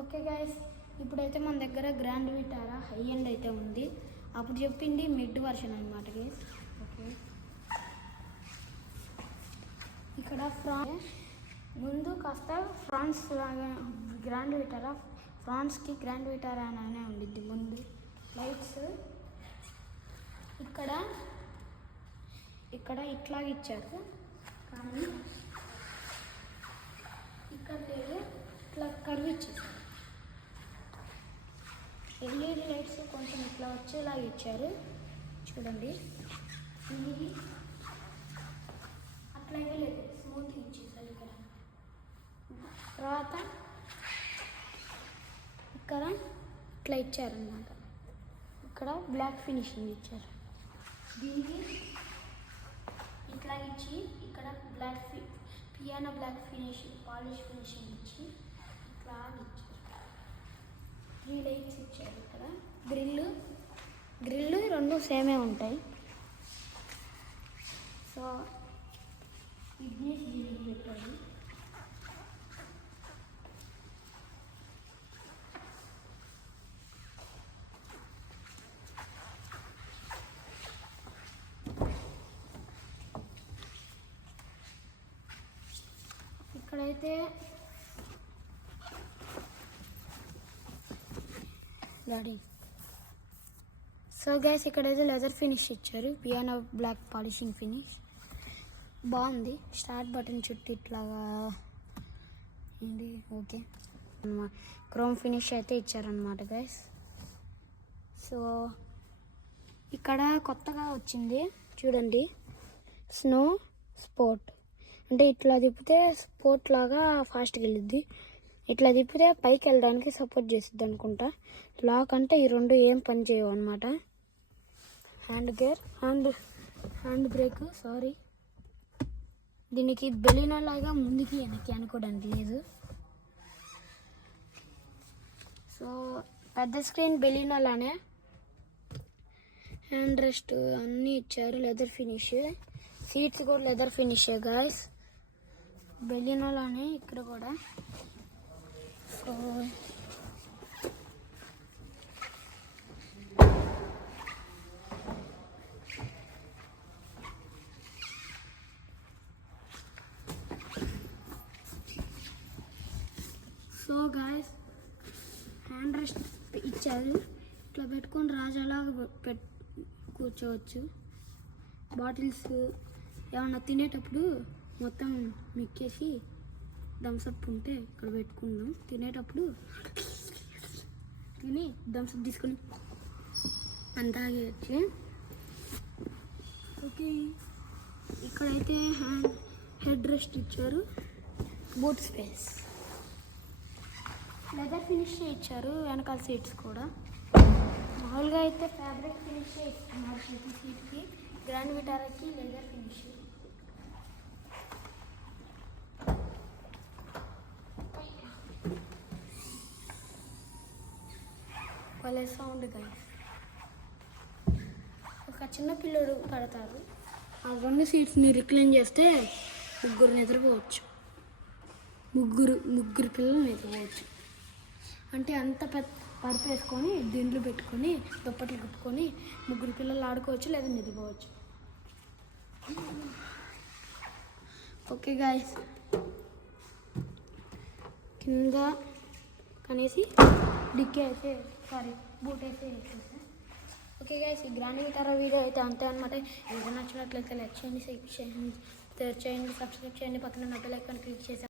Okay guys, ఇప్పుడైతే మన దగ్గర గ్రాండ్ విటారా హై ఎండ్ అయితే ఉంది. అప్పుడు చెప్పింది మిడ్ వర్షన్ అనమాట గైస్. ఓకే, ఇక్కడ ముందు కాస్త ఫ్రాన్స్ లాగా గ్రాండ్ విటారా, ఫ్రాన్స్కి గ్రాండ్ విటారా అనే ఉండిద్ది ముందు. లైట్స్ ఇక్కడ ఇట్లాగ ఇచ్చారు, కానీ ఇక్కడ లేదు, ఇట్లా కర్వ్ ఇచ్చేసారు. ఎల్ఈడి లైట్స్ కొంచెం ఇట్లా వచ్చేలాగా ఇచ్చారు చూడండి. ఇది అట్లాగే లేదు, స్మూత్గా ఇచ్చేసారు. తర్వాత ఇక్కడ ఇట్లా ఇచ్చారన్నమాట. ఇక్కడ బ్లాక్ ఫినిషింగ్ ఇచ్చారు. దీనికి ఇట్లా ఇచ్చి ఇక్కడ piano black finishing, polish finishing ఇచ్చి ఇట్లా ఇచ్చారు. 3 లైట్స్ ఇచ్చారు. ఇక్కడ గ్రిల్ రెండు సేమే ఉంటాయి. సో దీనికి పెట్టాలి. ఇక్కడైతే సో గైస్, ఇక్కడైతే లెదర్ ఫినిష్ ఇచ్చారు. పియానో బ్లాక్ పాలిషింగ్ ఫినిష్ బాగుంది. స్టార్ట్ బటన్ చుట్టూ ఇట్లాగా ఏంటి, ఓకే, క్రోమ్ ఫినిష్ అయితే ఇచ్చారనమాట గైస్. సో ఇక్కడ కొత్తగా వచ్చింది చూడండి, స్నో స్పోర్ట్. అంటే ఇట్లా తిప్పితే స్పోర్ట్ లాగా ఫాస్ట్గా వెళ్ళిద్ది, ఇట్లా తిప్పితే పైకి వెళ్ళడానికి సపోర్ట్ చేసిద్ది అనుకుంటా. లాక్ అంటే ఈ రెండు ఏం పని చేయవు అనమాట. హ్యాండ్ బ్రేక్, సారీ, దీనికి బెలినో లాగా ముందుకి వెనక్కి అనుకోవడానికి లేదు. సో పెద్ద స్క్రీన్ బెలినో లానే. హ్యాండ్ రెస్ట్ అన్నీ ఇచ్చారు, లెదర్ ఫినిష్. సీట్స్ కూడా లెదర్ ఫినిషే గాయస్, బెలినో లానే ఇక్కడ కూడా. సో గాయస్, హ్యాండ్ రెస్ట్ ఇచ్చారు. ఇట్లా పెట్టుకొని రాజాలాగా కూర్చోవచ్చు. బాటిల్స్ ఏమన్నా తినేటప్పుడు మొత్తం మిక్కేసి థమ్స్అప్ ఉంటే ఇక్కడ పెట్టుకుందాం. తినేటప్పుడు తిని థమ్స్అప్ తీసుకొని అంతాగేయచ్చు. ఓకే, ఇక్కడైతే హెడ్ రెస్ట్ ఇచ్చారు, బూట్ స్పేస్, లెదర్ ఫినిష్ ఇచ్చారు. వెనకాల సీట్స్ కూడా మామూలుగా అయితే ఫ్యాబ్రిక్ ఫినిష్ ఇస్తున్నారు ప్రతి సీట్కి. గ్రాండ్ విటారాకి లెదర్ ఫినిష్. వాళ్ళ సౌండ్ గైస్, ఒక చిన్న పిల్లడు పడతారు. ఆ 2 సీట్స్ని రిక్లైన్ చేస్తే ముగ్గురు నిద్రపోవచ్చు. ముగ్గురు పిల్లలు నిద్రపోవచ్చు. అంటే అంత పరుపు వేసుకొని దిండ్లు పెట్టుకొని దుప్పట్లు కప్పుకొని ముగ్గురు పిల్లలు ఆడుకోవచ్చు లేదా నిద్రపోవచ్చు. ఓకే గాయస్, కింద కనేసి డిక్కీ అయితే బూట్ అయితే వేసేసా. ఓకే గైస్, ఈ గ్రాండ్ విటారా వీడియో అయితే అంతే అనమాట. ఏదైనా నచ్చినట్లయితే లైక్ చేయండి, షేర్ చేయండి, సబ్స్క్రైబ్ చేయండి, పక్కన బెల్ ఐకాన్ క్లిక్ చేసి